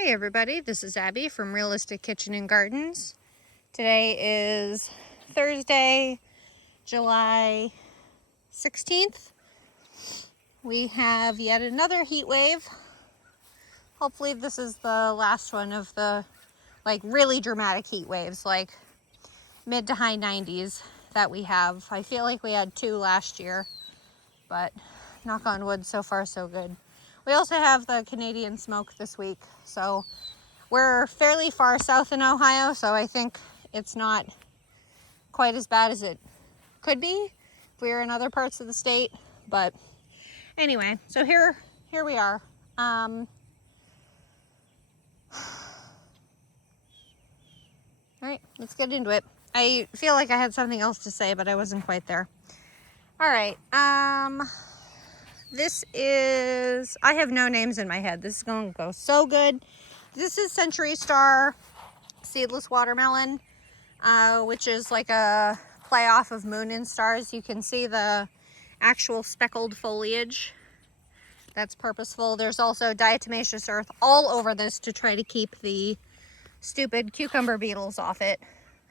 Hey everybody, this is Abby from Realistic Kitchen and Gardens. Today is Thursday, July 16th. We have yet another heat wave. Hopefully this is the last one of the really dramatic heat waves, like mid to high 90s that we have. I feel like we had 2 last year, but knock on wood, so far so good. We also have the Canadian smoke this week, so we're fairly far south in Ohio, so I think it's not quite as bad as it could be if we were in other parts of the state. But anyway, so here we are. All right, let's get into it. I feel like I had something else to say, but I wasn't quite there. All right, this is, I have no names in my head. This is going to go so good. This is Century Star seedless watermelon, which is like a play off of Moon and Stars. You can see the actual speckled foliage. That's purposeful. There's also diatomaceous earth all over this to try to keep the stupid cucumber beetles off it.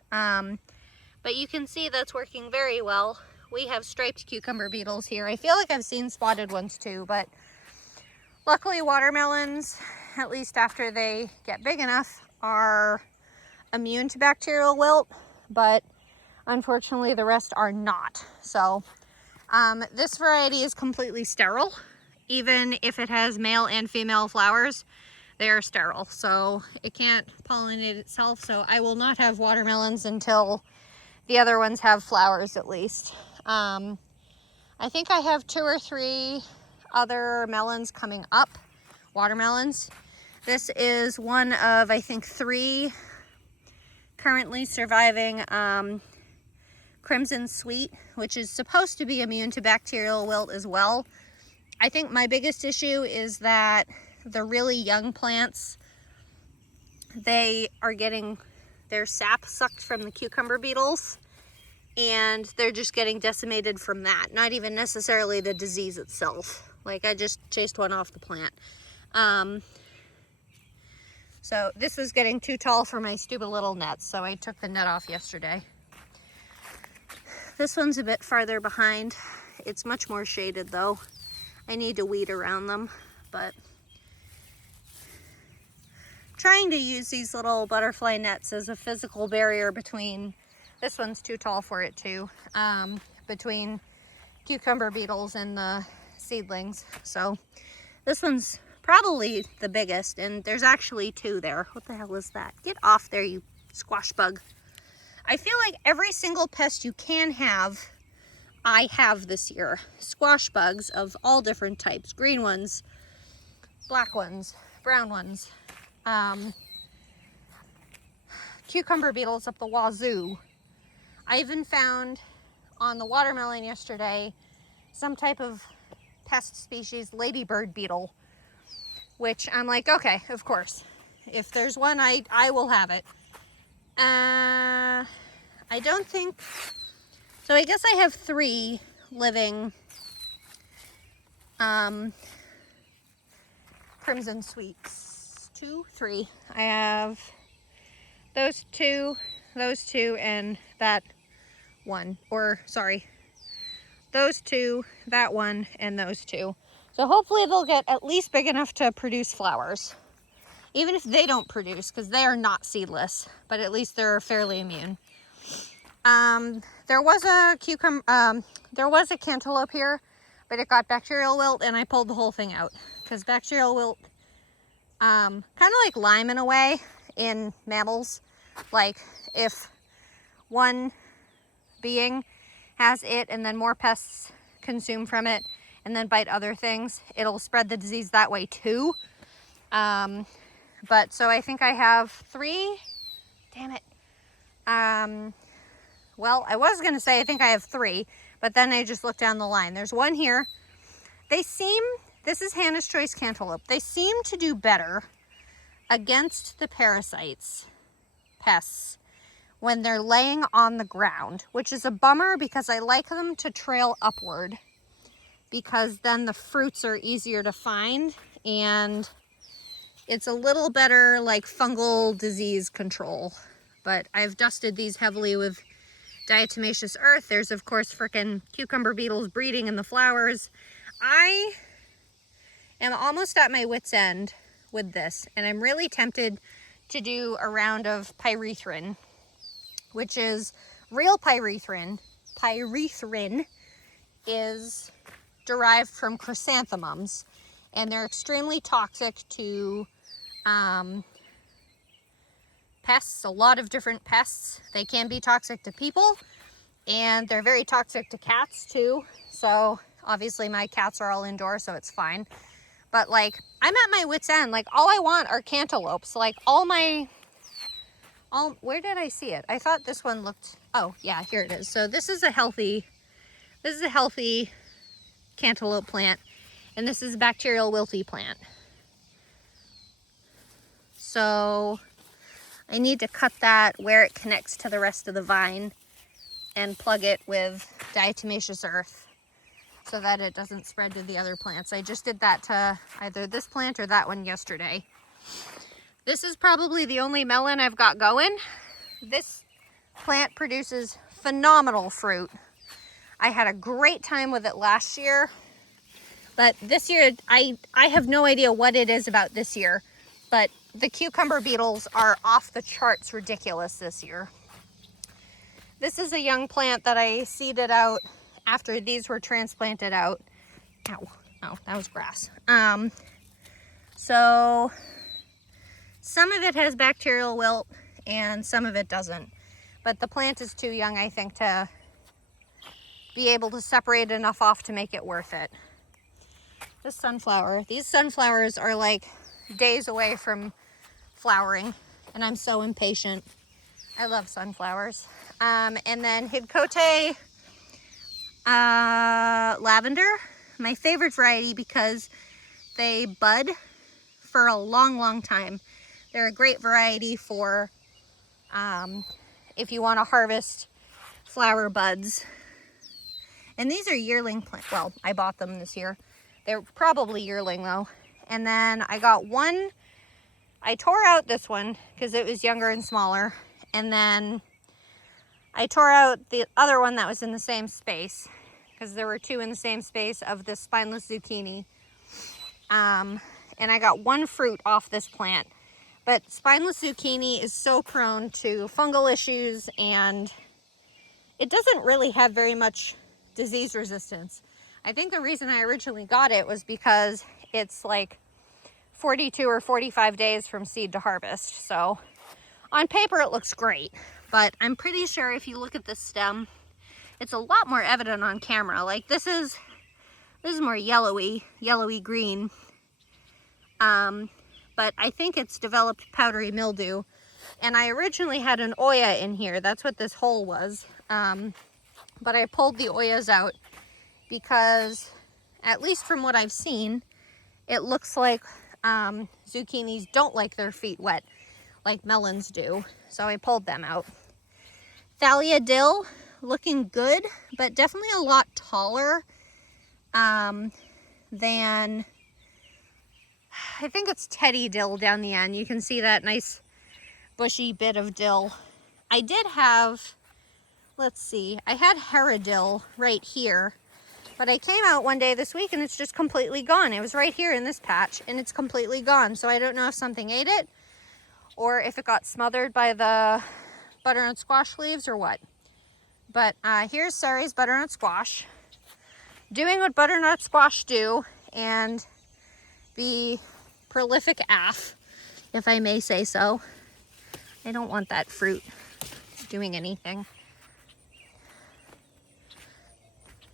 But you can see that's working very well. We have striped cucumber beetles here. I feel like I've seen spotted ones too, but luckily watermelons, at least after they get big enough, are immune to bacterial wilt, but unfortunately the rest are not. So this variety is completely sterile. Even if it has male and female flowers, they are sterile, so it can't pollinate itself. So I will not have watermelons until the other ones have flowers, at least. I think I have 2 or 3 other melons coming up, watermelons. This is one of, I think, 3 currently surviving Crimson Sweet, which is supposed to be immune to bacterial wilt as well. I think my biggest issue is that the really young plants, they are getting their sap sucked from the cucumber beetles, and they're just getting decimated from that. Not even necessarily the disease itself. Like, I just chased one off the plant. So this was getting too tall for my stupid little nets, so I took the net off yesterday. This one's a bit farther behind. It's much more shaded though. I need to weed around them, but trying to use these little butterfly nets as a physical barrier between, this one's too tall for it too, between cucumber beetles and the seedlings. So this one's probably the biggest, and there's actually 2 there. What the hell is that? Get off there, you squash bug. I feel like every single pest you can have, I have this year. Squash bugs of all different types. Green ones, black ones, brown ones. Cucumber beetles up the wazoo. I even found on the watermelon yesterday some type of pest species, ladybird beetle, which I'm like, okay, of course. If there's one, I will have it. I don't think, so I guess I have 3 living Crimson Sweets. 2, 3. I have those two, and that one. Or, sorry, those 2, that one, and those 2. So hopefully they'll get at least big enough to produce flowers. Even if they don't produce, because they are not seedless, but at least they're fairly immune. There was a cantaloupe here, but it got bacterial wilt, and I pulled the whole thing out. Because bacterial wilt, kind of like Lyme in a way, in mammals. Like, if one being has it, and then more pests consume from it, and then bite other things, it'll spread the disease that way too. But so I think I have 3, damn it. Well, I was gonna say I think I have 3, but then I just looked down the line. There's one here. This is Hannah's Choice Cantaloupe. They seem to do better against the pests, when they're laying on the ground, which is a bummer because I like them to trail upward, because then the fruits are easier to find and it's a little better like fungal disease control. But I've dusted these heavily with diatomaceous earth. There's of course frickin' cucumber beetles breeding in the flowers. I am almost at my wit's end with this, and I'm really tempted to do a round of pyrethrin, which is real pyrethrin. Pyrethrin is derived from chrysanthemums, and they're extremely toxic to pests, a lot of different pests. They can be toxic to people, and they're very toxic to cats too. So obviously my cats are all indoors, so it's fine. But like, I'm at my wit's end. Like, all I want are cantaloupes. Like, where did I see it? I thought this one looked, oh yeah, here it is. So this is a healthy cantaloupe plant, and this is a bacterial wilty plant. So I need to cut that where it connects to the rest of the vine and plug it with diatomaceous earth so that it doesn't spread to the other plants. I just did that to either this plant or that one yesterday. This is probably the only melon I've got going. This plant produces phenomenal fruit. I had a great time with it last year, but this year I have no idea what it is about this year, but the cucumber beetles are off the charts ridiculous this year. This is a young plant that I seeded out after these were transplanted out. Ow, that was grass. So some of it has bacterial wilt and some of it doesn't, but the plant is too young, I think, to be able to separate enough off to make it worth it. This sunflower, these sunflowers are like days away from flowering, and I'm so impatient. I love sunflowers. And then Hidcote lavender, my favorite variety because they bud for a long time. They're a great variety for if you want to harvest flower buds. And these are yearling plants. Well, I bought them this year. They're probably yearling though. And then I got one, I tore out this one because it was younger and smaller. And then I tore out the other one that was in the same space because there were two in the same space of this spineless zucchini. And I got one fruit off this plant. But spineless zucchini is so prone to fungal issues, and it doesn't really have very much disease resistance. I think the reason I originally got it was because it's like 42 or 45 days from seed to harvest. So on paper it looks great, but I'm pretty sure if you look at this stem, it's a lot more evident on camera. Like this is more yellowy green. But I think it's developed powdery mildew. And I originally had an Oya in here. That's what this hole was. But I pulled the Oyas out because, at least from what I've seen, it looks like zucchinis don't like their feet wet like melons do. So I pulled them out. Thalia dill, looking good, but definitely a lot taller than, I think it's teddy dill down the end. You can see that nice bushy bit of dill. I did have, let's see, I had Herodill right here, but I came out one day this week and it's just completely gone. It was right here in this patch and it's completely gone. So I don't know if something ate it or if it got smothered by the butternut squash leaves or what. But here's Sari's butternut squash, doing what butternut squash do and be prolific AF, if I may say so. I don't want that fruit doing anything.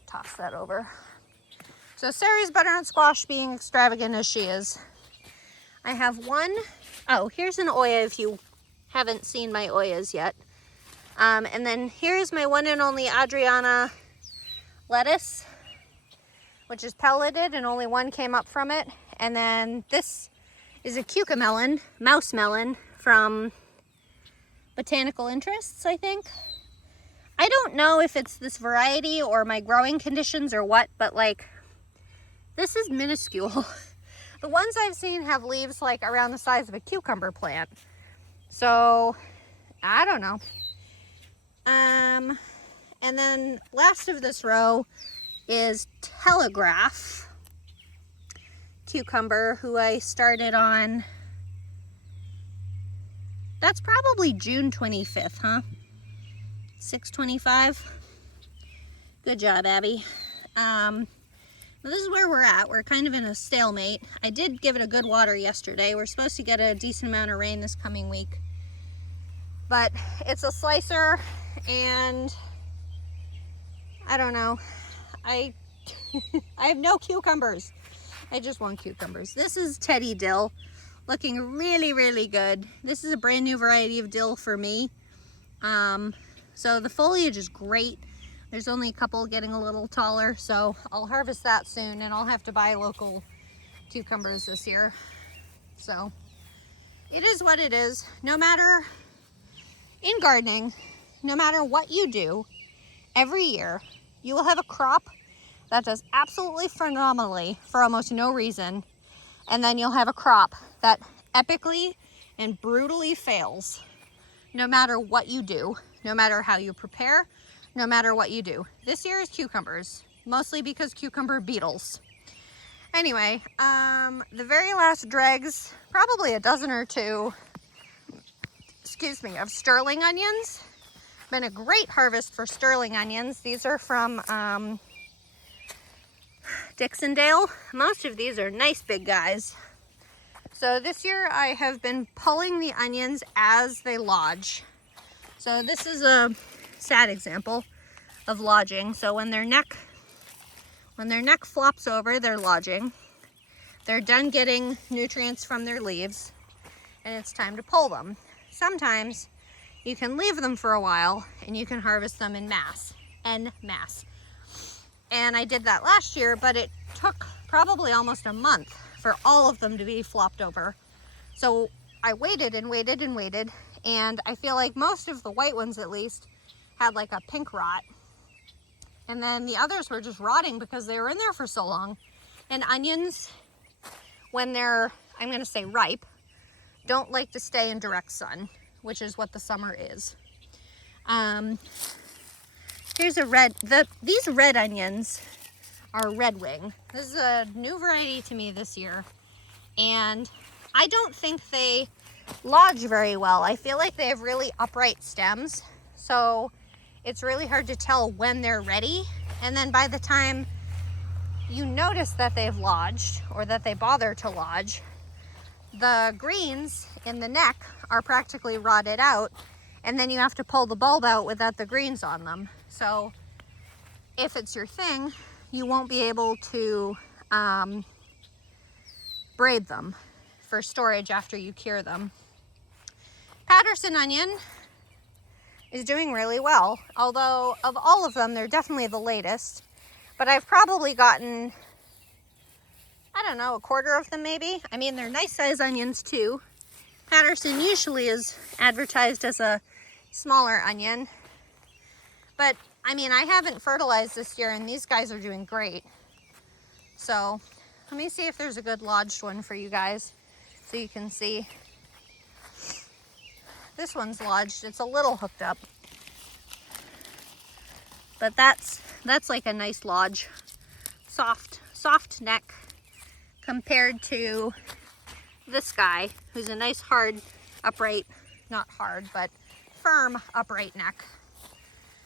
Toss that over. So Sari's butternut squash being extravagant as she is. I have one, oh, here's an Oya if you haven't seen my Oyas yet. And then here's my one and only Adriana lettuce, which is pelleted and only one came up from it. And then this is a cucamelon, mouse melon from Botanical Interests, I think. I don't know if it's this variety or my growing conditions or what, but like, this is minuscule. The ones I've seen have leaves like around the size of a cucumber plant. So I don't know. And then last of this row is Telegraph cucumber, who I started on, that's probably June 25th, huh? 6:25. Good job, Abby. This is where we're at. We're kind of in a stalemate. I did give it a good water yesterday. We're supposed to get a decent amount of rain this coming week. But it's a slicer, and I don't know. I have no cucumbers. I just want cucumbers. This is Teddy Dill, looking really, really good. This is a brand new variety of dill for me. So the foliage is great. There's only a couple getting a little taller, so I'll harvest that soon, and I'll have to buy local cucumbers this year. So it is what it is. No matter, in gardening, no matter what you do, every year you will have a crop that does absolutely phenomenally for almost no reason, and then you'll have a crop that epically and brutally fails no matter what you do, no matter how you prepare, no matter what you do. This year is cucumbers, mostly because cucumber beetles. Anyway, the very last dregs, probably a dozen or two, excuse me, of sterling onions. Been a great harvest for sterling onions. These are from Dixondale. Most of these are nice big guys. So this year I have been pulling the onions as they lodge. So this is a sad example of lodging. So when their neck flops over, they're lodging. They're done getting nutrients from their leaves, and it's time to pull them. Sometimes you can leave them for a while and you can harvest them en masse. And I did that last year, but it took probably almost a month for all of them to be flopped over. So I waited and waited and waited, and I feel like most of the white ones at least had like a pink rot. And then the others were just rotting because they were in there for so long. And onions, when they're, I'm gonna say ripe, don't like to stay in direct sun, which is what the summer is. Here's a red, these red onions are Red Wing. This is a new variety to me this year, and I don't think they lodge very well. I feel like they have really upright stems, so it's really hard to tell when they're ready. And then by the time you notice that they've lodged, or that they bother to lodge, the greens in the neck are practically rotted out, and then you have to pull the bulb out without the greens on them. So if it's your thing, you won't be able to braid them for storage after you cure them. Patterson onion is doing really well, although of all of them, they're definitely the latest. But I've probably gotten, I don't know, a quarter of them maybe. I mean, they're nice size onions too. Patterson usually is advertised as a smaller onion, but I mean, I haven't fertilized this year, and these guys are doing great. So let me see if there's a good lodged one for you guys so you can see. This one's lodged. It's a little hooked up, but that's like a nice lodge. Soft neck compared to this guy, who's a nice hard, upright, not hard, but firm upright neck.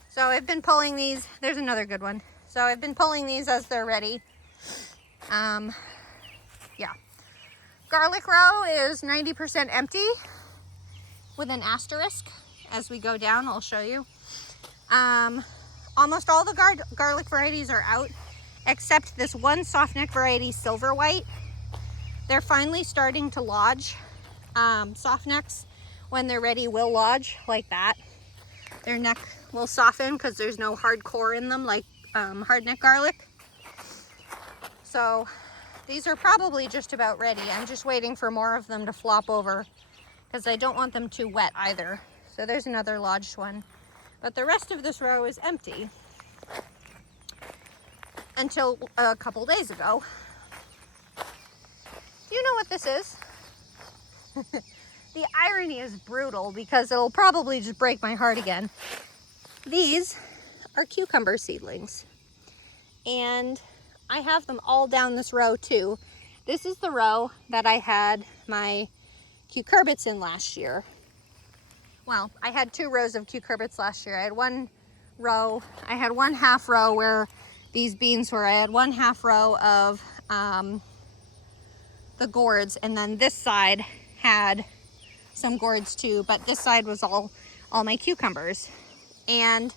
So I've been pulling these. There's another good one. So I've been pulling these as they're ready. Yeah. Garlic row is 90% empty with an asterisk. As we go down, I'll show you. Almost all the garlic varieties are out, except this one soft neck variety, Silver White. They're finally starting to lodge. Soft necks, when they're ready, will lodge like that. Their neck will soften because there's no hard core in them like hardneck garlic. So these are probably just about ready. I'm just waiting for more of them to flop over because I don't want them too wet either. So there's another lodged one. But the rest of this row is empty until a couple days ago. Do you know what this is? The irony is brutal because it'll probably just break my heart again. These are cucumber seedlings. And I have them all down this row too. This is the row that I had my cucurbits in last year. Well, I had 2 rows of cucurbits last year. I had one half row where these beans were. I had one half row of the gourds, and then this side had some gourds too, but this side was all my cucumbers. And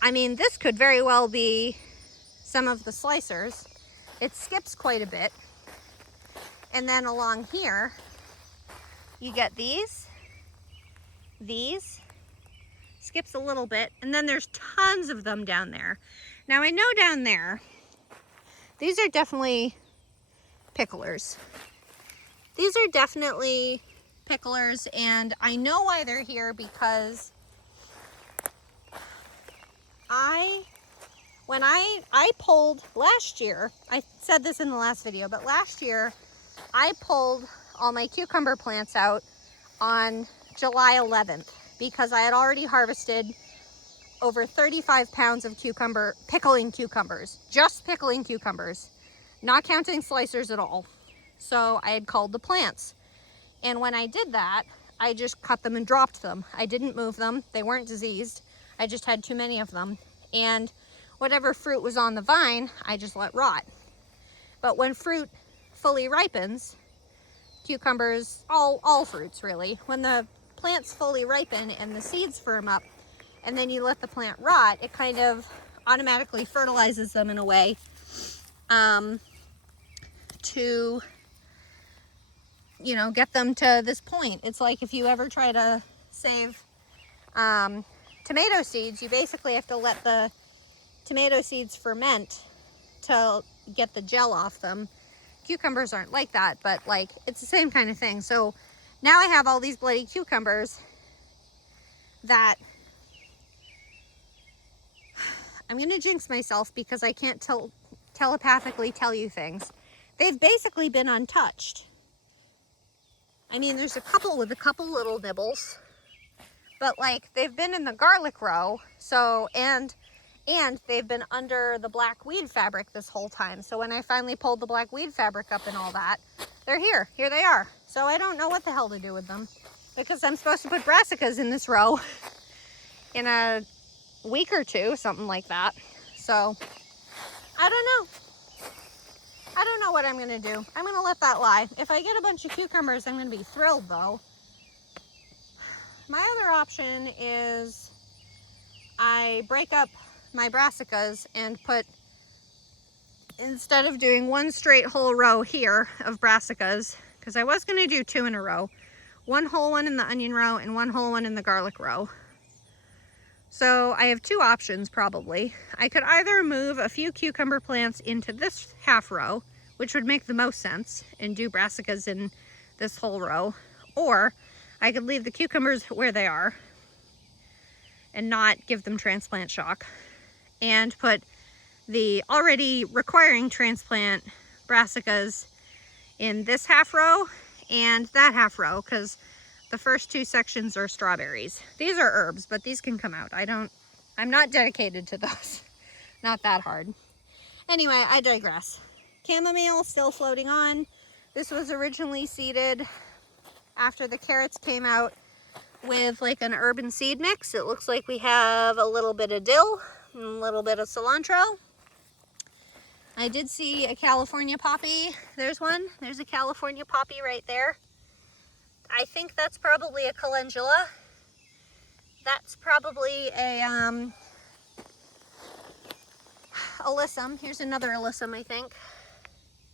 I mean, this could very well be some of the slicers. It skips quite a bit. And then along here, you get these, skips a little bit, and then there's tons of them down there. Now I know down there, these are definitely picklers. These are definitely picklers, and I know why they're here because when I pulled last year, I said this in the last video, but last year I pulled all my cucumber plants out on July 11th because I had already harvested over 35 pounds of pickling cucumbers, just pickling cucumbers, not counting slicers at all. So I had culled the plants. And when I did that, I just cut them and dropped them. I didn't move them. They weren't diseased. I just had too many of them. And whatever fruit was on the vine, I just let rot. But when fruit fully ripens, cucumbers, all fruits really, when the plants fully ripen and the seeds firm up, and then you let the plant rot, it kind of automatically fertilizes them in a way to, you know, get them to this point. It's like if you ever try to save tomato seeds, you basically have to let the tomato seeds ferment to get the gel off them. Cucumbers aren't like that, but like it's the same kind of thing. So now I have all these bloody cucumbers that I'm gonna jinx myself because I can't telepathically tell you things. They've basically been untouched. I mean, there's a couple with a couple little nibbles, but like they've been in the garlic row, so and they've been under the black weed fabric this whole time. So when I finally pulled the black weed fabric up and all that, they're here they are. So I don't know what the hell to do with them because I'm supposed to put brassicas in this row in a week or two, something like that. So I don't know what I'm gonna do. I'm gonna let that lie. If I get a bunch of cucumbers, I'm gonna be thrilled though. My other option is I break up my brassicas and put, instead of doing one straight whole row here of brassicas, because I was gonna do 2 in a row, one whole one in the onion row and one whole one in the garlic row. So I have 2 options probably. I could either move a few cucumber plants into this half row, which would make the most sense, and do brassicas in this whole row, or I could leave the cucumbers where they are and not give them transplant shock, and put the already requiring transplant brassicas in this half row and that half row, because the first 2 sections are strawberries. These are herbs, but these can come out. I'm not dedicated to those. Not that hard. Anyway, I digress. Chamomile still floating on. This was originally seeded after the carrots came out with like an urban seed mix. It looks like we have a little bit of dill and a little bit of cilantro. I did see a California poppy. There's one. There's a California poppy right there. I think that's probably a calendula. That's probably a alyssum. Here's another alyssum, I think,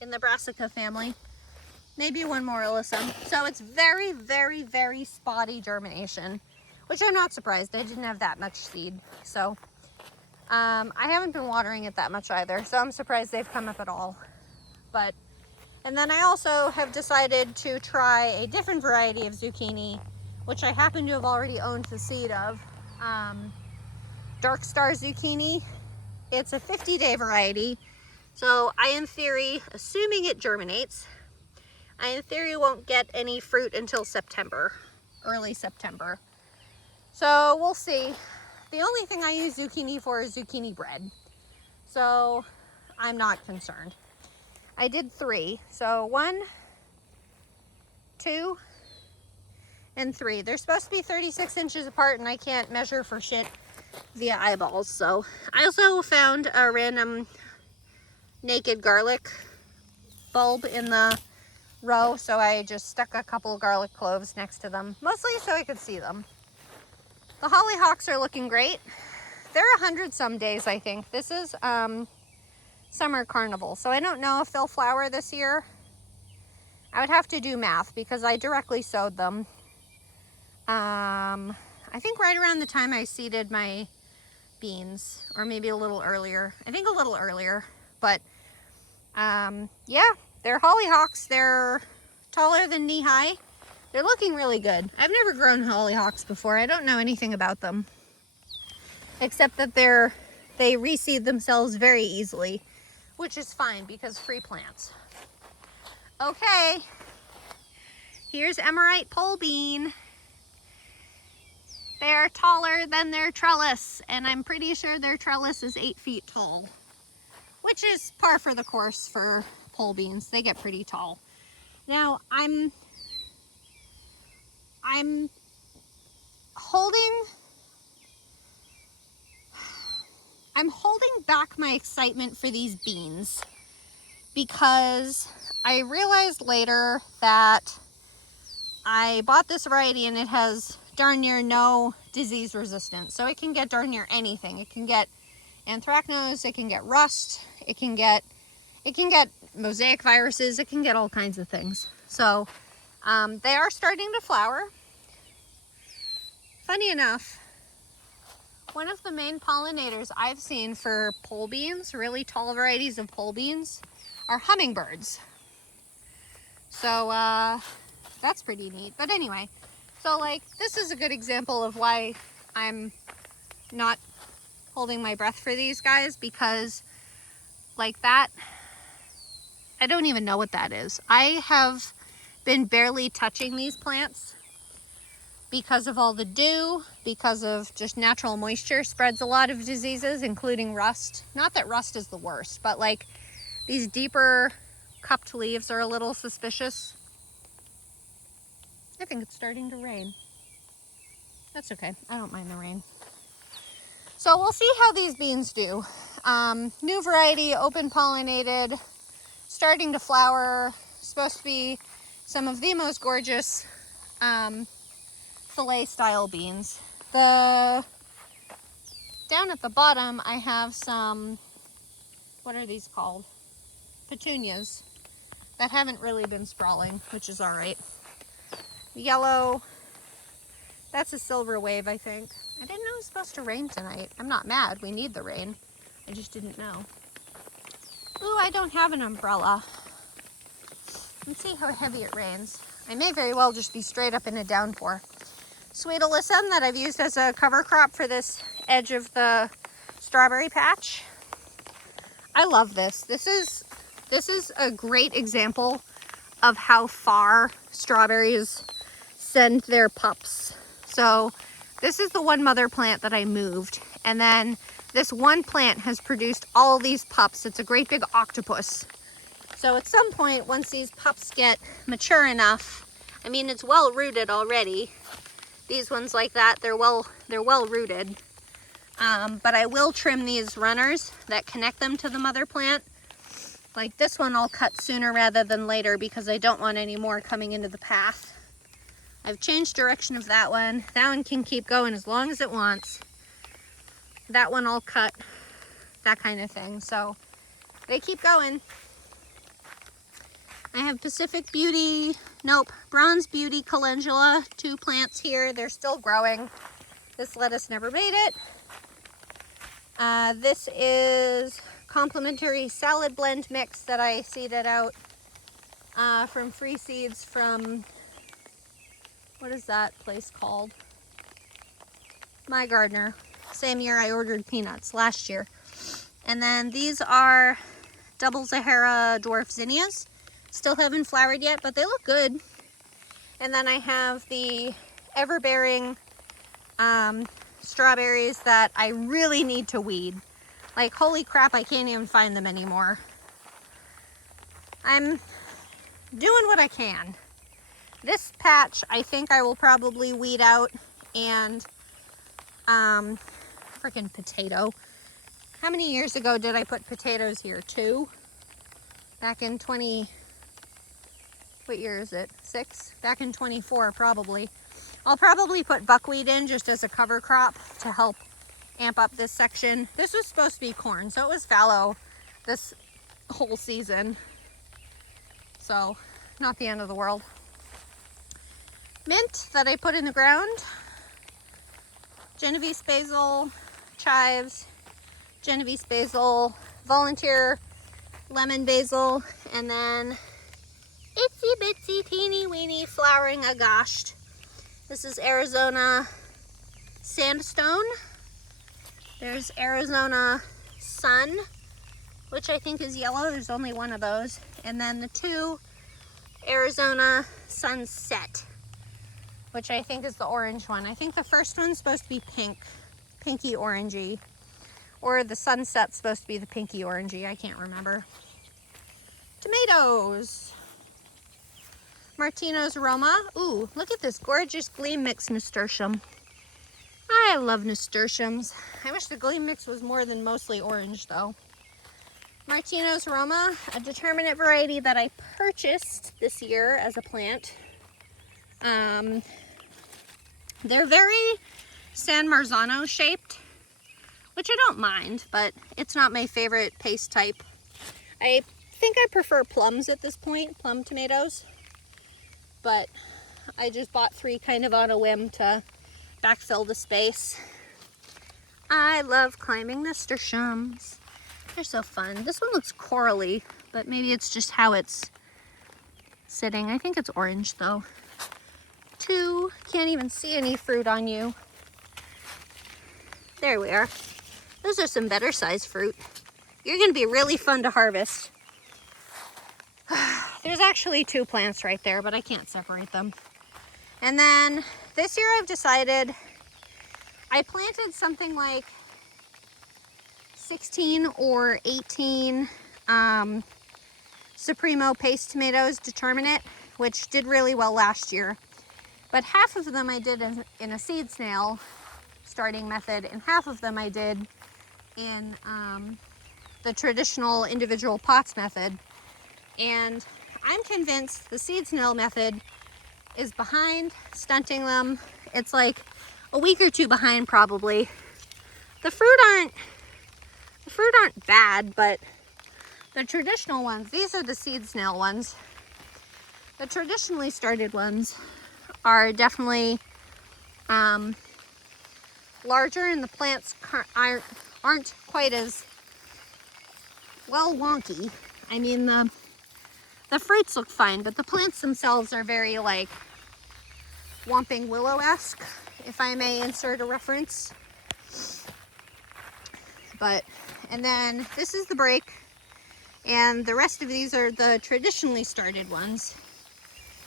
in the brassica family. Maybe one more alyssum. So it's very, very, very spotty germination, which I'm not surprised. I didn't have that much seed. So I haven't been watering it that much either. So I'm surprised they've come up at all. But, and then I also have decided to try a different variety of zucchini, which I happen to have already owned the seed of. Dark Star zucchini. It's a 50-day variety. So I, in theory, assuming it germinates, I in theory won't get any fruit until September, early September. So we'll see. The only thing I use zucchini for is zucchini bread. So I'm not concerned. I did 3. So 1, 2, and 3. They're supposed to be 36 inches apart, and I can't measure for shit via eyeballs. So I also found a random naked garlic bulb in the row, so I just stuck a couple of garlic cloves next to them, mostly so I could see them. The hollyhocks are looking great. They're 100 some days, I think. This is summer carnival, so I don't know if they'll flower this year. I would have to do math because I directly sowed them. I think right around the time I seeded my beans, or maybe a little earlier. I think a little earlier, but yeah, they're hollyhocks. They're taller than knee-high. They're looking really good. I've never grown hollyhocks before. I don't know anything about them, except that they reseed themselves very easily, which is fine because free plants. Okay, here's Emerite pole bean. They're taller than their trellis, and I'm pretty sure their trellis is 8 feet tall, which is par for the course for pole beans. They get pretty tall. Now I'm holding back my excitement for these beans because I realized later that I bought this variety and it has darn near no disease resistance. So it can get darn near anything. It can get anthracnose, it can get rust, it can get mosaic viruses, it can get all kinds of things. So they are starting to flower. Funny enough, one of the main pollinators I've seen for pole beans, really tall varieties of pole beans, are hummingbirds. So that's pretty neat. But anyway, so like this is a good example of why I'm not holding my breath for these guys, because like that, I don't even know what that is. I have been barely touching these plants because of all the dew, because of just natural moisture spreads a lot of diseases, including rust. Not that rust is the worst, but like these deeper cupped leaves are a little suspicious. I think it's starting to rain. That's okay, I don't mind the rain. So we'll see how these beans do. New variety, open pollinated, starting to flower, supposed to be some of the most gorgeous fillet style beans. Down at the bottom I have some, what are these called? Petunias that haven't really been sprawling, which is all right. Yellow, that's a silver wave, I think. I didn't know it was supposed to rain tonight. I'm not mad, we need the rain. I just didn't know. Ooh, I don't have an umbrella. Let's see how heavy it rains. I may very well just be straight up in a downpour. Sweet alyssum that I've used as a cover crop for this edge of the strawberry patch. I love this. This is a great example of how far strawberries send their pups. So this is the one mother plant that I moved, and then this one plant has produced all these pups. It's a great big octopus. So at some point, once these pups get mature enough, I mean, it's well rooted already. These ones like that, they're well rooted. But I will trim these runners that connect them to the mother plant. Like this one I'll cut sooner rather than later because I don't want any more coming into the path. I've changed direction of that one. That one can keep going as long as it wants. That one I'll cut, that kind of thing. So they keep going. I have Pacific Beauty, Bronze Beauty Calendula, 2 plants here. They're still growing. This lettuce never made it. This is complimentary salad blend mix that I seeded out from free seeds from, what is that place called? My Gardener. Same year I ordered peanuts, last year. And then these are double Zahara dwarf zinnias. Still haven't flowered yet, but they look good. And then I have the Everbearing strawberries that I really need to weed. Like, holy crap, I can't even find them anymore. I'm doing what I can. This patch, I think I will probably weed out, and freaking potato. How many years ago did I put potatoes here? 2? Back in what year is it? 6? Back in 24, probably. I'll probably put buckwheat in just as a cover crop to help amp up this section. This was supposed to be corn, so it was fallow this whole season. So, not the end of the world. Mint that I put in the ground. Genovese basil, chives, Genovese basil, volunteer lemon basil, and then itsy bitsy teeny weeny flowering agoshed. This is Arizona sandstone. There's Arizona sun, which I think is yellow. There's only one of those. And then the 2 Arizona sunset, which I think is the orange one. I think the first one's supposed to be pink, pinky orangey. Or the sunset's supposed to be the pinky orangey. I can't remember. Tomatoes. Martino's Roma. Ooh, look at this gorgeous Gleam Mix nasturtium. I love nasturtiums. I wish the Gleam Mix was more than mostly orange though. Martino's Roma, a determinate variety that I purchased this year as a plant. They're very San Marzano shaped, which I don't mind, but it's not my favorite paste type. I think I prefer plums at this point, plum tomatoes. But I just bought 3 kind of on a whim to backfill the space. I love climbing nasturtiums. They're so fun. This one looks corally, but maybe it's just how it's sitting. I think it's orange though. 2, can't even see any fruit on you. There we are. Those are some better sized fruit. You're gonna be really fun to harvest. There's actually 2 plants right there, but I can't separate them. And then this year I've decided I planted something like 16 or 18 Supremo paste tomatoes, determinate, which did really well last year. But half of them I did in a seed snail starting method, and half of them I did in the traditional individual pots method. And I'm convinced the seed snail method is behind stunting them. It's like a week or 2 behind probably. The fruit aren't bad, but the traditional ones, these are the seed snail ones. The traditionally started ones are definitely larger, and the plants aren't quite as well wonky. I mean, the fruits look fine, but the plants themselves are very like Whomping Willow-esque, if I may insert a reference. And then this is the break, and the rest of these are the traditionally started ones.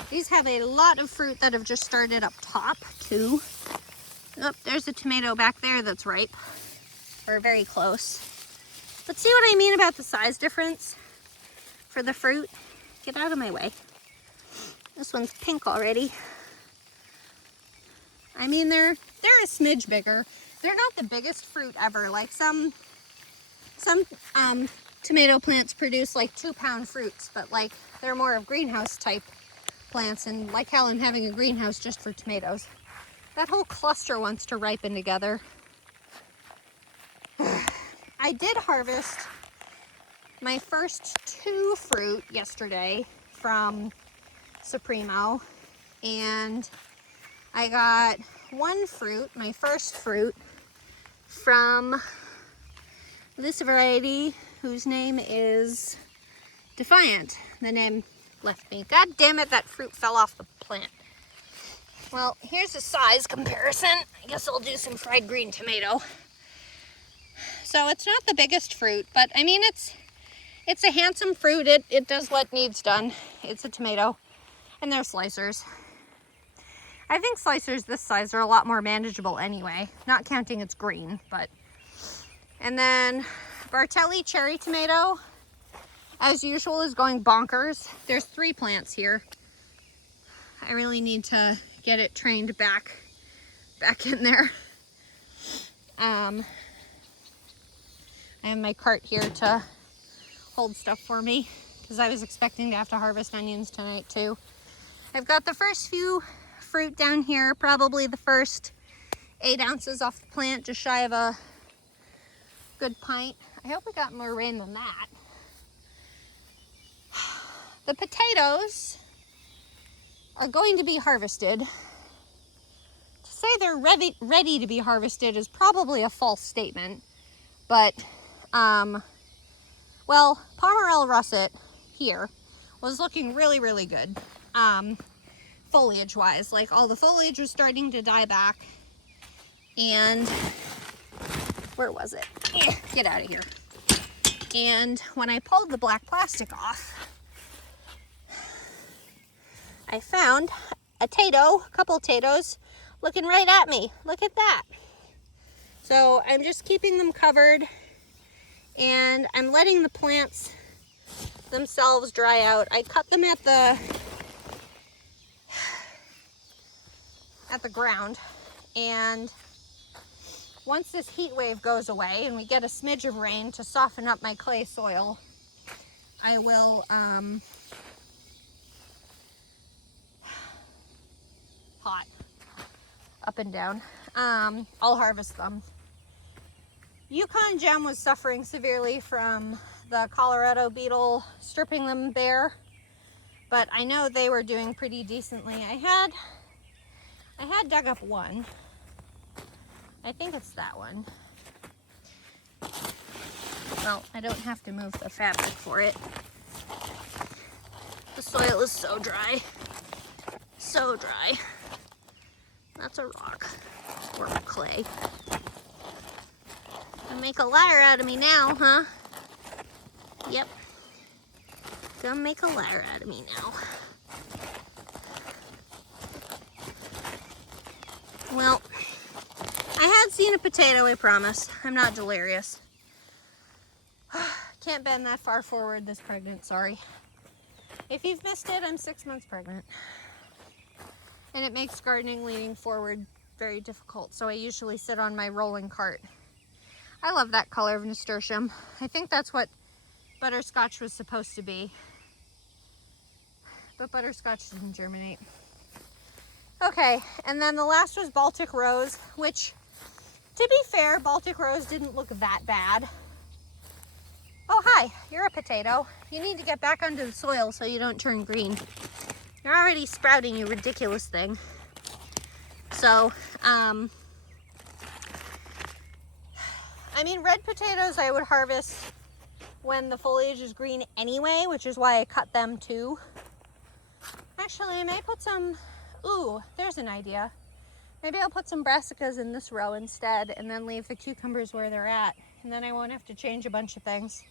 These have a lot of fruit that have just started up top too. Oh, there's a tomato back there that's ripe, or very close. But see what I mean about the size difference for the fruit? Get out of my way. This one's pink already. I mean, they're a smidge bigger. They're not the biggest fruit ever. Like some tomato plants produce like 2-pound fruits, but like they're more of greenhouse type plants, and like how I'm having a greenhouse just for tomatoes. That whole cluster wants to ripen together. I did harvest my first 2 fruit yesterday from Supremo, and I got 1 fruit, my first fruit, from this variety whose name is Defiant. The name left me. God damn it, that fruit fell off the plant. Well, here's a size comparison. I guess I'll do some fried green tomato. So it's not the biggest fruit, but I mean, it's It's a handsome fruit. It does what needs done. It's a tomato. And they're slicers. I think slicers this size are a lot more manageable anyway, not counting it's green, but. And then Bartelli cherry tomato, as usual, is going bonkers. There's 3 plants here. I really need to get it trained back in there. I have my cart here to hold stuff for me because I was expecting to have to harvest onions tonight too. I've got the first few fruit down here, probably the first 8 ounces off the plant, just shy of a good pint. I hope we got more rain than that. The potatoes are going to be harvested. To say they're ready to be harvested is probably a false statement, but well, Pomerelle russet here was looking really, really good. Foliage wise, like all the foliage was starting to die back. And where was it? Get out of here. And when I pulled the black plastic off, I found a couple potatoes looking right at me. Look at that. So I'm just keeping them covered and I'm letting the plants themselves dry out. I cut them at the ground, and once this heat wave goes away and we get a smidge of rain to soften up my clay soil, I will hot up and down. I'll harvest them. Yukon Gem was suffering severely from the Colorado beetle stripping them bare, but I know they were doing pretty decently. I had dug up one. I think it's that one. Well, I don't have to move the fabric for it. The soil is so dry. So dry. That's a rock or clay. Gonna make a liar out of me now, huh? Yep. Gonna make a liar out of me now. Well, I had seen a potato, I promise. I'm not delirious. Can't bend that far forward this pregnant, sorry. If you've missed it, I'm 6 months pregnant. And it makes gardening leaning forward very difficult, so I usually sit on my rolling cart. I love that color of nasturtium. I think that's what butterscotch was supposed to be. But butterscotch didn't germinate. Okay, and then the last was Baltic Rose, which, to be fair, Baltic Rose didn't look that bad. Oh, hi, you're a potato. You need to get back under the soil so you don't turn green. You're already sprouting, you ridiculous thing. So, I mean, red potatoes I would harvest when the foliage is green anyway, which is why I cut them too. Actually, I may put some, ooh, there's an idea. Maybe I'll put some brassicas in this row instead and then leave the cucumbers where they're at. And then I won't have to change a bunch of things.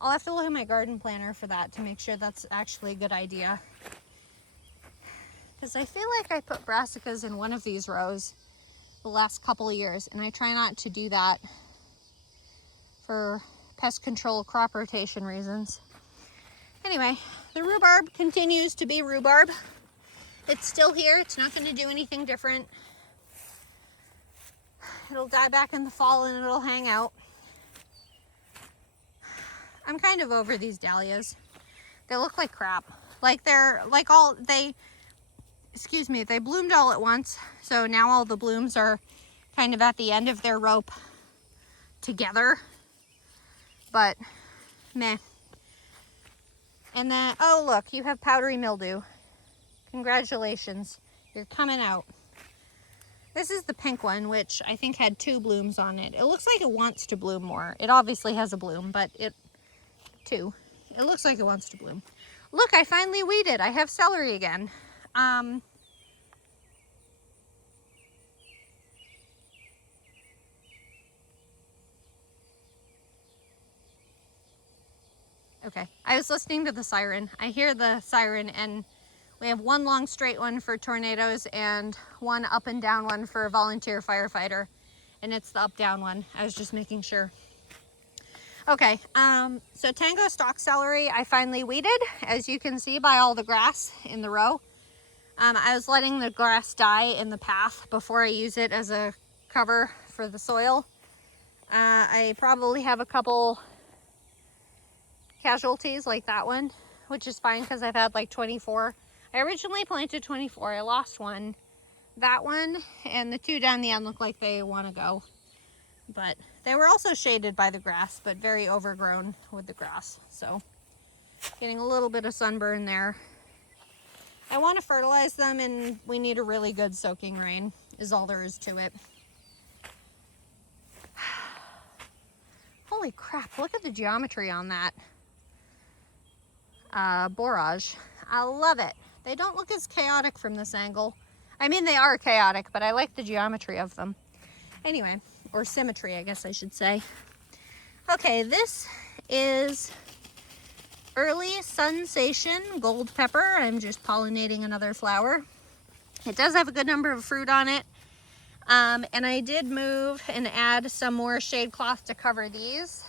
I'll have to look at my garden planner for that to make sure that's actually a good idea. Because I feel like I put brassicas in one of these rows the last couple of years, and I try not to do that for pest control crop rotation reasons. Anyway, the rhubarb continues to be rhubarb. It's still here. It's not going to do anything different. It'll die back in the fall and it'll hang out. I'm kind of over these dahlias. They look like crap. Like they're like they bloomed all at once. So now all the blooms are kind of at the end of their rope together. But meh. And then, oh look, you have powdery mildew. Congratulations, you're coming out. This is the pink one, which I think had 2 blooms on it. It looks like it wants to bloom more. It obviously has a bloom, but it looks like it wants to bloom. Look, I finally weeded. I have celery again. Okay, I was listening to the siren. I hear the siren, and we have one long straight one for tornadoes and one up and down one for volunteer firefighter. And it's the up down one. I was just making sure. Okay, so Tango stock celery I finally weeded, as you can see by all the grass in the row. I was letting the grass die in the path before I use it as a cover for the soil. I probably have a couple casualties like that one, which is fine because I've had like 24. I originally planted 24. I lost one. That one and the two down the end look like they want to go. But they were also shaded by the grass, but very overgrown with the grass. So getting a little bit of sunburn there. I want to fertilize them, and we need a really good soaking rain is all there is to it. Holy crap, look at the geometry on that borage. I love it. They don't look as chaotic from this angle. I mean, they are chaotic, but I like the geometry of them. Anyway, or symmetry, I guess I should say. Okay, this is Early Sensation Gold Pepper. I'm just pollinating another flower. It does have a good number of fruit on it. And I did move and add some more shade cloth to cover these.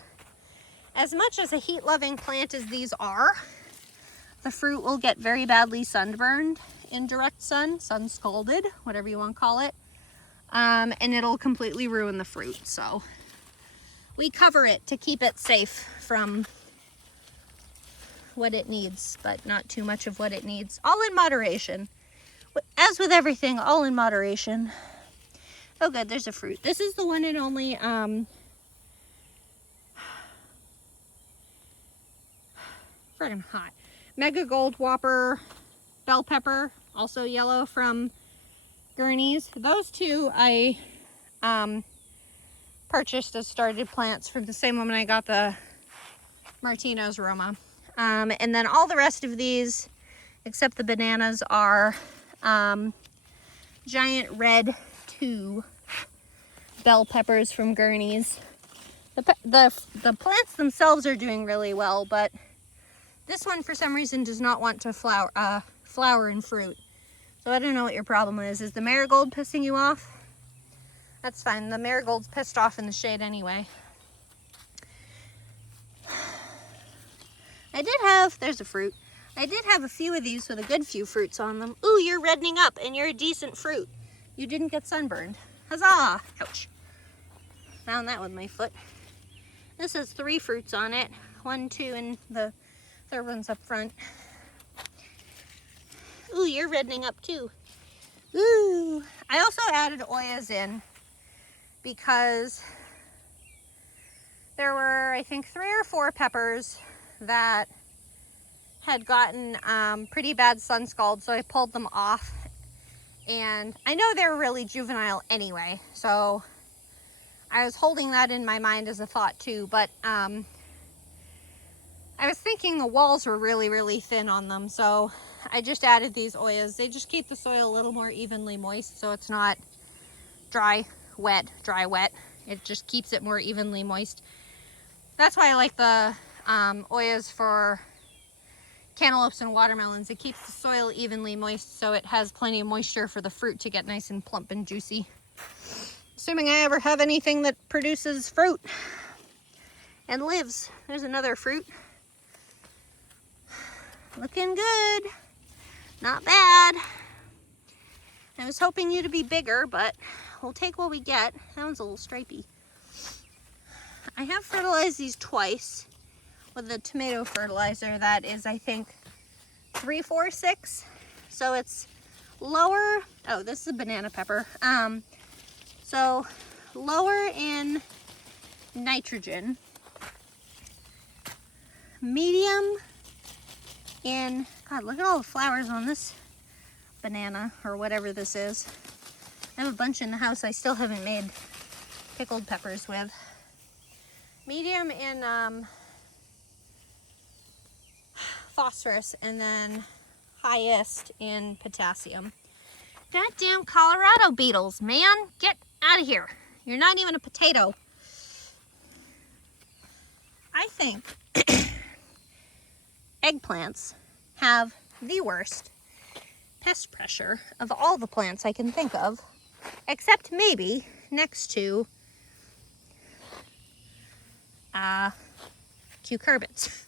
As much as a heat-loving plant as these are, the fruit will get very badly sunburned in direct sun, sun-scalded, whatever you want to call it. And it'll completely ruin the fruit. So we cover it to keep it safe from what it needs, but not too much of what it needs. All in moderation. As with everything, all in moderation. Oh good, there's a fruit. This is the one and only friggin' hot. Mega Gold Whopper bell pepper, also yellow from Gurney's. Those two I purchased as started plants from the same woman I got the Martino's Roma. And then all the rest of these, except the bananas, are giant red 2 bell peppers from Gurney's. The plants themselves are doing really well, but this one for some reason does not want to flower and fruit. So I don't know what your problem is. Is the marigold pissing you off? That's fine. The marigold's pissed off in the shade anyway. I did have, there's a fruit. I did have a few of these with a good few fruits on them. Ooh, you're reddening up and you're a decent fruit. You didn't get sunburned. Huzzah! Ouch. Found that with my foot. This has 3 fruits on it. 1, 2, and the third one's up front. Ooh, you're reddening up too. Ooh. I also added Oyas in because there were, I think, 3 or 4 peppers that had gotten pretty bad sun scald, so I pulled them off. And I know they're really juvenile anyway, so I was holding that in my mind as a thought too, but I was thinking the walls were really, really thin on them, so I just added these Oyas. They just keep the soil a little more evenly moist, so it's not dry, wet, dry, wet. It just keeps it more evenly moist. That's why I like the Oyas for cantaloupes and watermelons. It keeps the soil evenly moist, so it has plenty of moisture for the fruit to get nice and plump and juicy. Assuming I ever have anything that produces fruit and lives. There's another fruit. Looking good. Not bad. I was hoping you to be bigger, but we'll take what we get. That one's a little stripey. I have fertilized these twice with the tomato fertilizer that is, I think, 3-4-6. So it's lower. Oh, this is a banana pepper. So lower in nitrogen, medium in, God, look at all the flowers on this banana or whatever this is. I have a bunch in the house I still haven't made pickled peppers with. Medium in phosphorus, and then highest in potassium. Goddamn Colorado beetles, man. Get out of here. You're not even a potato. I think eggplants have the worst pest pressure of all the plants I can think of, except maybe next to cucurbits.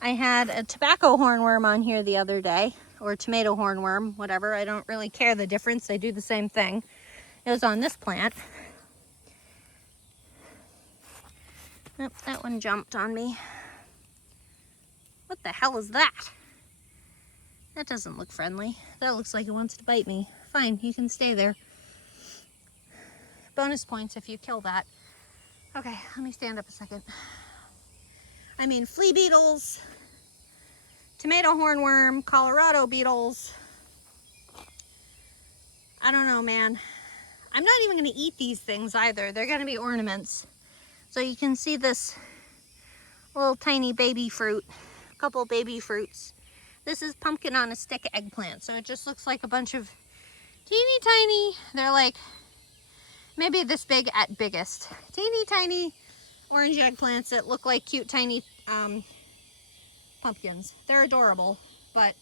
I had a tobacco hornworm on here the other day, or tomato hornworm, whatever. I don't really care the difference. They do the same thing. It was on this plant. Oh, that one jumped on me. What the hell is that? That doesn't look friendly. That looks like it wants to bite me. Fine, you can stay there. Bonus points if you kill that. Okay, let me stand up a second. I mean, flea beetles, tomato hornworm, Colorado beetles. I don't know, man. I'm not even going to eat these things either. They're going to be ornaments. So you can see this little tiny baby fruit, a couple baby fruits. This is pumpkin on a stick eggplant. So it just looks like a bunch of teeny tiny, they're like maybe this big at biggest. Teeny tiny orange eggplants that look like cute tiny pumpkins. They're adorable, but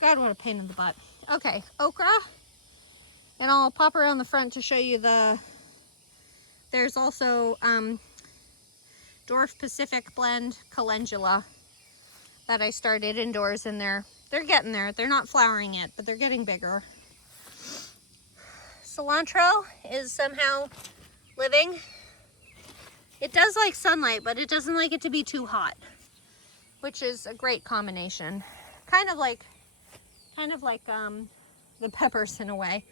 God, what a pain in the butt. Okay, okra. And I'll pop around the front to show you there's also Dwarf Pacific Blend Calendula that I started indoors in there. They're getting there. They're not flowering yet, but they're getting bigger. Cilantro is somehow living. It does like sunlight, but it doesn't like it to be too hot, which is a great combination. Kind of like the peppers in a way.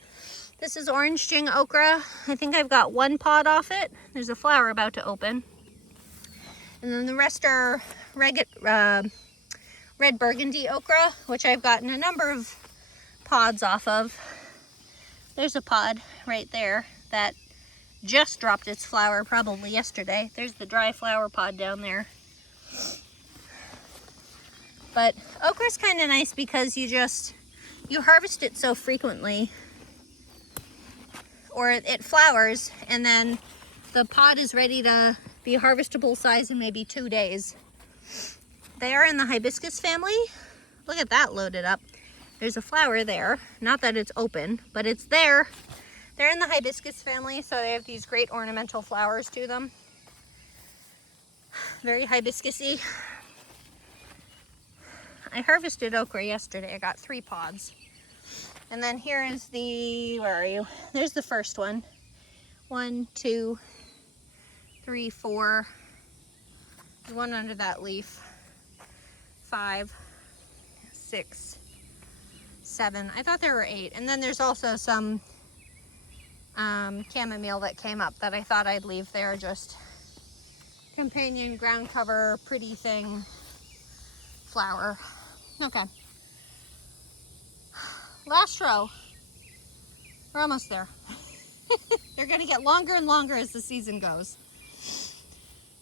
This is orange string okra. I think I've got one pod off it. There's a flower about to open. And then the rest are red burgundy okra, which I've gotten a number of pods off of. There's a pod right there that just dropped its flower probably yesterday. There's the dry flower pod down there. But okra's kind of nice because you harvest it so frequently, or it flowers, and then the pod is ready to be harvestable size in maybe 2 days. They are in the hibiscus family. Look at that loaded up. There's a flower there. Not that it's open, but it's there. They're in the hibiscus family, so they have these great ornamental flowers to them. Very hibiscusy. I harvested okra yesterday. I got 3 pods. And then here is where are you? There's the first one. 1, 2, 3, 4. There's one under that leaf. 5, 6, 7. I thought there were 8. And then there's also some chamomile that came up that I thought I'd leave there. Just companion ground cover, pretty thing, flower. Okay. Last row. We're almost there. They're going to get longer and longer as the season goes.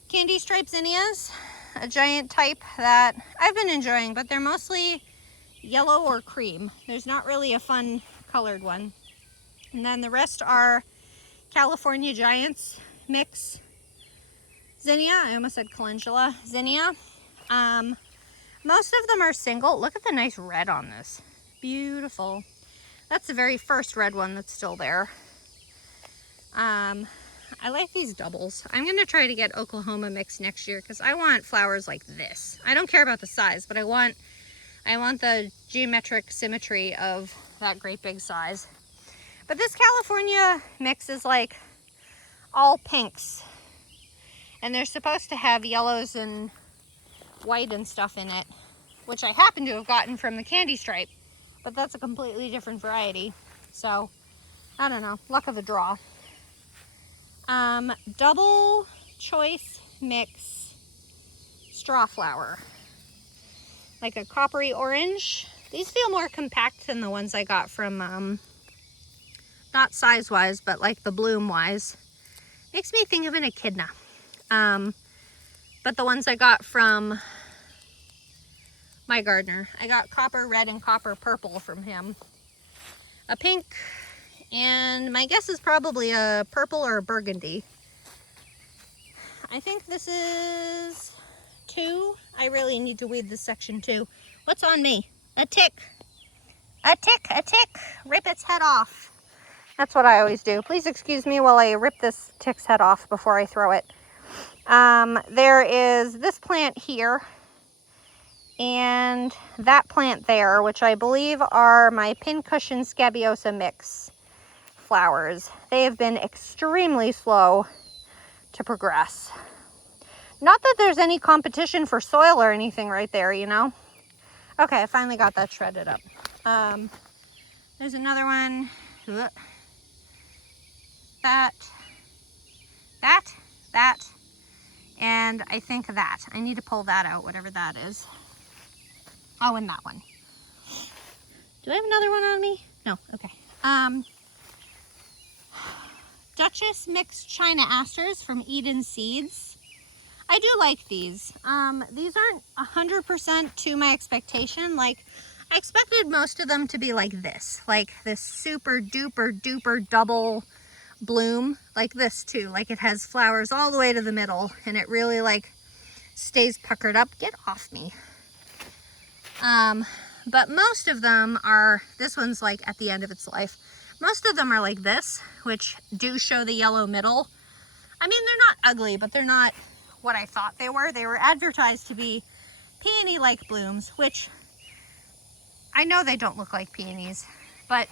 Candy stripe zinnias, a giant type that I've been enjoying, but they're mostly yellow or cream. There's not really a fun colored one. And then the rest are California Giants mix zinnia. I almost said calendula. Zinnia. Most of them are single. Look at the nice red on this. Beautiful. That's the very first red one that's still there. I like these doubles. I'm going to try to get Oklahoma mix next year because I want flowers like this. I don't care about the size, but I want the geometric symmetry of that great big size. But this California mix is like all pinks. And they're supposed to have yellows and white and stuff in it, which I happen to have gotten from the candy stripe, but that's a completely different variety. So, I don't know, luck of the draw. Double choice mix straw flower. Like a coppery orange. These feel more compact than the ones I got from, not size-wise, but like the bloom-wise. Makes me think of an echidna. But the ones I got from my gardener, I got copper red and copper purple from him. A pink, and my guess is probably a purple or a burgundy. I think this is 2. I really need to weed this section too. What's on me? A tick. A tick, a tick. Rip its head off. That's what I always do. Please excuse me while I rip this tick's head off before I throw it. There is this plant here and that plant there, which I believe are my pincushion scabiosa mix flowers. They have been extremely slow to progress. Not that there's any competition for soil or anything right there, you know? Okay, I finally got that shredded up. There's another one. That, and I think that. I need to pull that out, whatever that is. Oh, and that one. Do I have another one on me? No, okay. Duchess mixed China asters from Eden Seeds. I do like these. These aren't 100% to my expectation. Like, I expected most of them to be like this super duper duper double bloom, like this too. Like it has flowers all the way to the middle and it really like stays puckered up. Get off me. But most of them are, this one's like at the end of its life. Most of them are like this, which do show the yellow middle. I mean, they're not ugly, but they're not what I thought they were. They were advertised to be peony-like blooms, which I know they don't look like peonies, but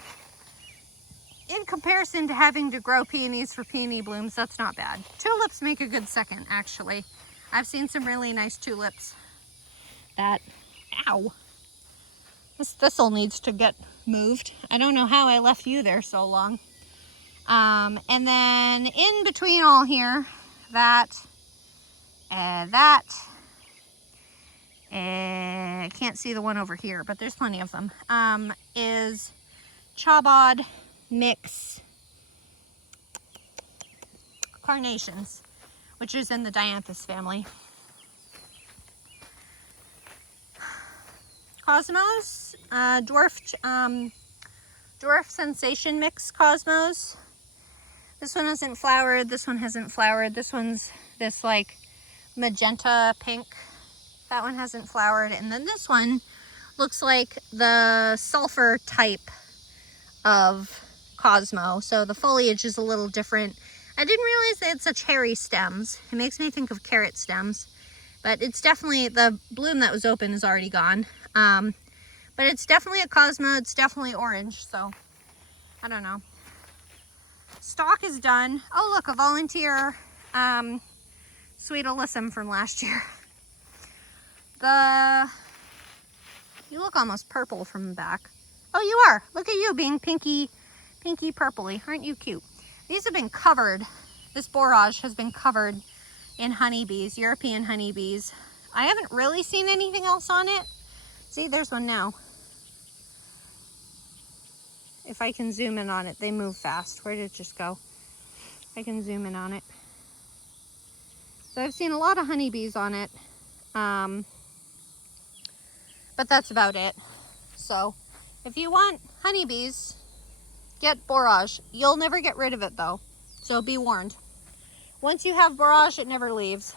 in comparison to having to grow peonies for peony blooms, that's not bad. Tulips make a good second, actually. I've seen some really nice tulips that, ow. This thistle needs to get moved. I don't know how I left you there so long. And then in between all here, I can't see the one over here, but there's plenty of them, is Chabad mix carnations, which is in the Dianthus family. Cosmos, dwarf sensation mix cosmos. This one hasn't flowered, this one hasn't flowered, this one's this like magenta pink. That one hasn't flowered, and then this one looks like the sulfur type of Cosmo, so the foliage is a little different. I didn't realize they had such hairy stems. It makes me think of carrot stems, but it's definitely, the bloom that was open is already gone. But it's definitely a Cosmo, it's definitely orange, so I don't know. Stalk is done. Oh look, a volunteer Sweet Alyssum from last year. You look almost purple from the back. Oh, you are. Look at you being pinky purpley. Aren't you cute? These have been covered. This borage has been covered in honeybees, European honeybees. I haven't really seen anything else on it. See, there's one now. If I can zoom in on it, they move fast. Where did it just go? I can zoom in on it. So I've seen a lot of honeybees on it. But that's about it. So if you want honeybees, get borage. You'll never get rid of it though, so be warned. Once you have borage, it never leaves.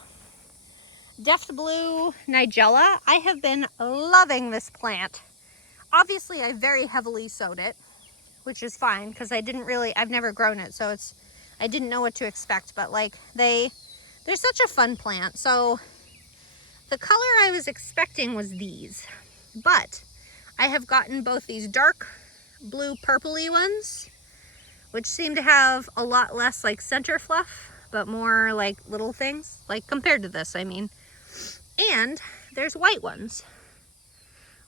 Deft Blue Nigella. I have been loving this plant. Obviously, I very heavily sowed it, which is fine because I've never grown it, so I didn't know what to expect. But like they're such a fun plant. So the color I was expecting was these. But I have gotten both these dark blue purpley ones, which seem to have a lot less like center fluff, but more like little things, like compared to this, I mean. And there's white ones,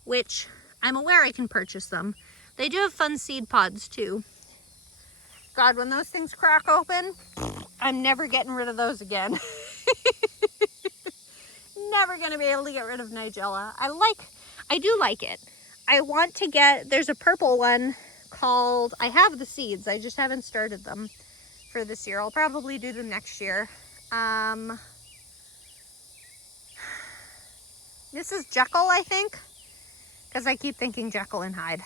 which I'm aware I can purchase them. They do have fun seed pods too. God, when those things crack open, I'm never getting rid of those again. Never gonna be able to get rid of Nigella. I do like it. I want to get, there's a purple one called, I have the seeds, I just haven't started them for this year. I'll probably do them next year. Mrs. Jekyll, I think, because I keep thinking Jekyll and Hyde.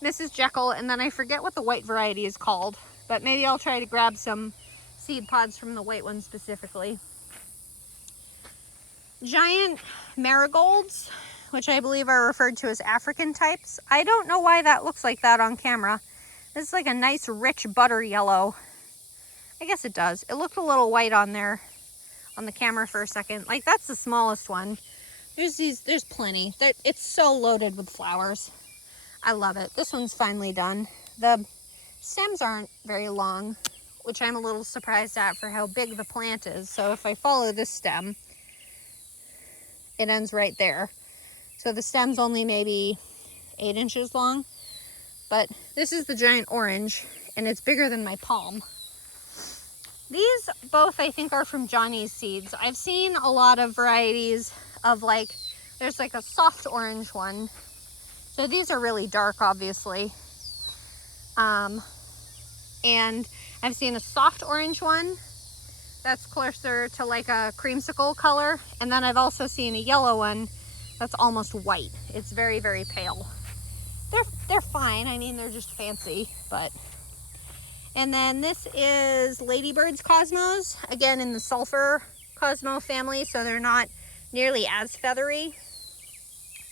Mrs. Jekyll, and then I forget what the white variety is called, but maybe I'll try to grab some seed pods from the white one specifically. Giant marigolds, which I believe are referred to as African types. I don't know why that looks like that on camera. This is like a nice rich butter yellow. I guess it does. It looked a little white on there on the camera for a second. Like, that's the smallest one. There's plenty. It's so loaded with flowers. I love it. This one's finally done. The stems aren't very long, which I'm a little surprised at for how big the plant is. So if I follow this stem, it ends right there. So the stem's only maybe 8 inches long. But this is the giant orange, and it's bigger than my palm. These both, I think, are from Johnny's Seeds. I've seen a lot of varieties of, like, there's like a soft orange one. So these are really dark, obviously. And I've seen a soft orange one that's closer to like a creamsicle color. And then I've also seen a yellow one that's almost white. It's very, very pale. They're fine. I mean, they're just fancy, but. And then this is Ladybird's Cosmos, again in the sulfur Cosmo family, so they're not nearly as feathery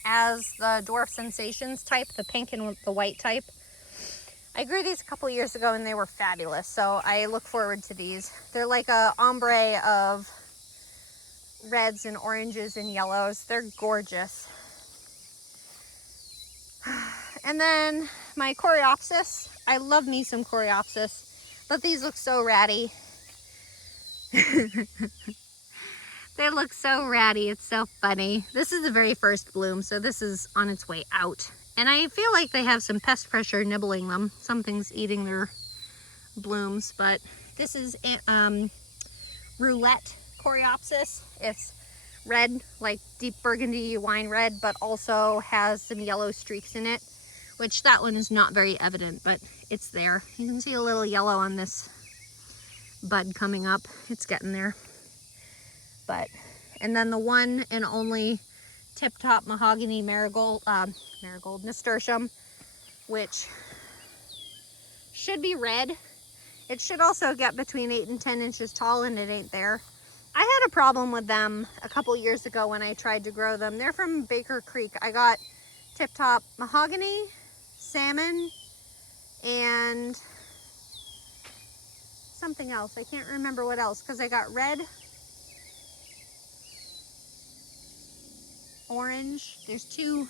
as the Dwarf Sensations type, the pink and the white type. I grew these a couple years ago and they were fabulous, so I look forward to these. They're like a ombre of reds and oranges and yellows. They're gorgeous. And then my Coreopsis. I love me some Coreopsis, but these look so ratty. They look so ratty. It's so funny. This is the very first bloom, so this is on its way out. And I feel like they have some pest pressure nibbling them. Something's eating their blooms, but this is Roulette Coreopsis. It's red, like deep burgundy wine red, but also has some yellow streaks in it, which that one is not very evident, but it's there. You can see a little yellow on this bud coming up. It's getting there. But, and then the one and only Tip Top Mahogany Marigold, Nasturtium, which should be red. It should also get between 8 and 10 inches tall, and it ain't there. I had a problem with them a couple years ago when I tried to grow them. They're from Baker Creek. I got Tip Top Mahogany, Salmon, and something else. I can't remember what else, because I got red, orange. There's two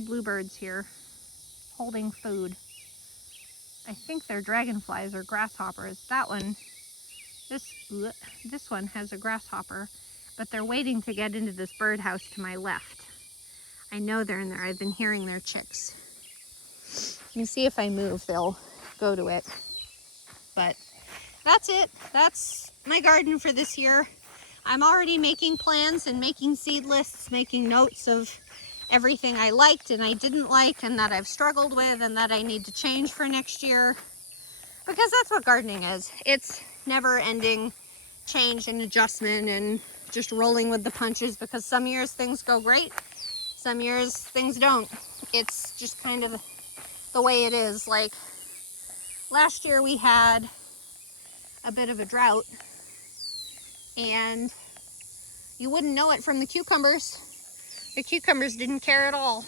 bluebirds here holding food. I think they're dragonflies or grasshoppers. That one, this one has a grasshopper, but they're waiting to get into this birdhouse to my left. I know they're in there. I've been hearing their chicks. You can see if I move, they'll go to it. But that's it. That's my garden for this year. I'm already making plans and making seed lists, making notes of everything I liked and I didn't like and that I've struggled with and that I need to change for next year. Because that's what gardening is. It's never ending change and adjustment and just rolling with the punches, because some years things go great, some years things don't. It's just kind of the way it is. Like last year we had a bit of a drought and you wouldn't know it from the cucumbers. The cucumbers didn't care at all.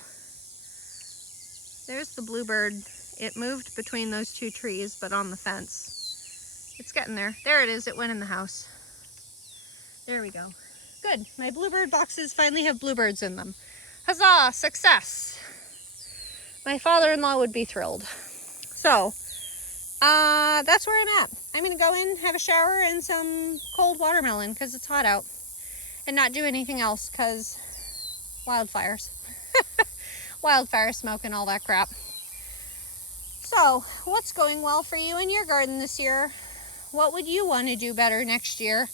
There's the bluebird. It moved between those two trees, but on the fence. It's getting there. There it is. It went in the house. There we go. Good. My bluebird boxes finally have bluebirds in them. Huzzah! Success! My father-in-law would be thrilled. So, that's where I'm at. I'm going to go in, have a shower, and some cold watermelon because it's hot out. And not do anything else because wildfires. Wildfire smoke and all that crap. So, what's going well for you in your garden this year? What would you want to do better next year?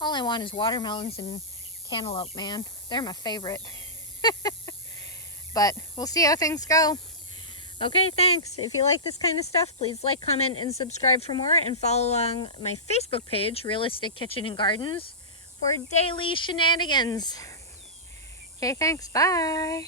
All I want is watermelons and cantaloupe, man. They're my favorite. But we'll see how things go. Okay, thanks. If you like this kind of stuff, please like, comment, and subscribe for more, and follow along my Facebook page, Realistic Kitchen and Gardens, for daily shenanigans. Okay, thanks. Bye.